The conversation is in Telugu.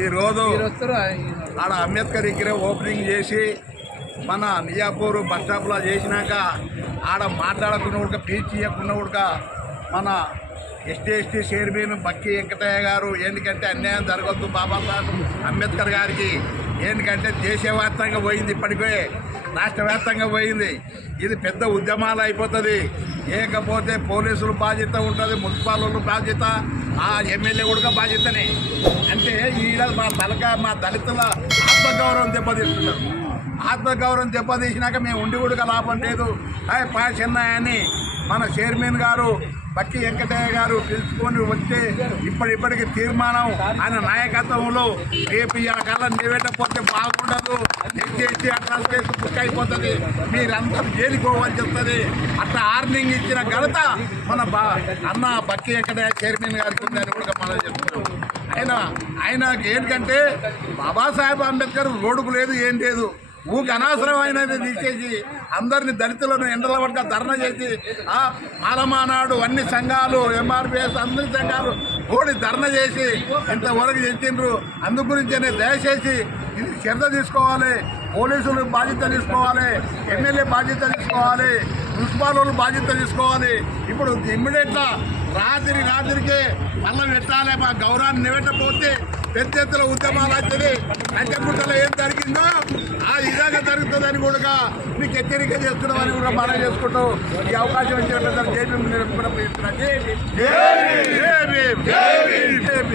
ఈరోజు ఆడ అంబేద్కర్ విగ్రహం ఓపెనింగ్ చేసి మన నియాపూర్ బస్ స్టాప్లో చేసినాక ఆడ మాట్లాడకుండా ఉడక పీచ్ ఇవ్వకుండా ఉడక మన ఎస్టీ చైర్మన్ బక్కి వెంకటయ్య గారు ఎందుకంటే అన్యాయం జరగద్దు బాబాసాహెబ్ అంబేద్కర్ గారికి ఎందుకంటే దేశవ్యాప్తంగా పోయింది, ఇప్పటికే రాష్ట్ర వ్యాప్తంగా పోయింది. ఇది పెద్ద ఉద్యమాలు అయిపోతుంది. లేకపోతే పోలీసులు బాధ్యత ఉంటుంది, మున్సిపాల్ బాధ్యత, ఆ ఎమ్మెల్యే కూడా బాధ్యతనే. అంటే ఈడ మా దళితుల ఆత్మగౌరవం దెబ్బతీస్తున్నారు. ఆత్మగౌరవం దెబ్బతీసినాక మేము ఉండి కూడా లాభం లేదు. పాషన్నాయని మన చైర్మన్ గారు బక్కి వెంకటయ్య గారు పిలుచుకొని వచ్చే ఇప్పటికి తీర్మానం ఆయన నాయకత్వంలో రేపు ఈ కాలం నిలబెట్టకపోతే బాగుండదు, ఎస్టీ అట్లా కేసు బుక్ అయిపోతుంది, మీరందరూ జైలుకోవాలని చెప్తుంది. అట్లా వార్నింగ్ ఇచ్చిన ఘనత మన అన్న బక్కి వెంకటయ్య చైర్మన్ గారికి ఉందని కూడా మనం చెప్తున్నాం. ఆయన ఏంటంటే బాబాసాహెబ్ అంబేద్కర్ రోడ్డుకు లేదు, ఏం లేదు, ఊకి అనవసరమైనది తీసేసి అందరినీ దళితులను ఎండల పడ్డ ధర్నా చేసి మాలమానాడు అన్ని సంఘాలు ఎంఆర్పిఎస్ అన్ని సంఘాలు కూడి ధర్నా చేసి ఇంతవరకు చేసిండ్రు. అందు గురించే దయచేసి ఇది శ్రద్ధ తీసుకోవాలి, పోలీసులు బాధ్యత తీసుకోవాలి, ఎమ్మెల్యే బాధ్యత తీసుకోవాలి, మున్సిపాల్ వాళ్ళు బాధ్యత తీసుకోవాలి. ఇప్పుడు ఇమ్మీడియట్గా రాత్రికే మళ్ళీ పెట్టాలి. మా గౌరవాన్ని నిలబెట్టకపోతే పెద్ద ఎత్తున ఉద్యమాలు అవుతుంది. నంజగుట్టలో ఏం జరిగిందో ఆ ఇలాగా జరుగుతుందని కూడా మీకు హెచ్చరిక చేస్తున్నామని కూడా మనం చేసుకుంటూ ఈ అవకాశం ఇచ్చిన జై భీమ్.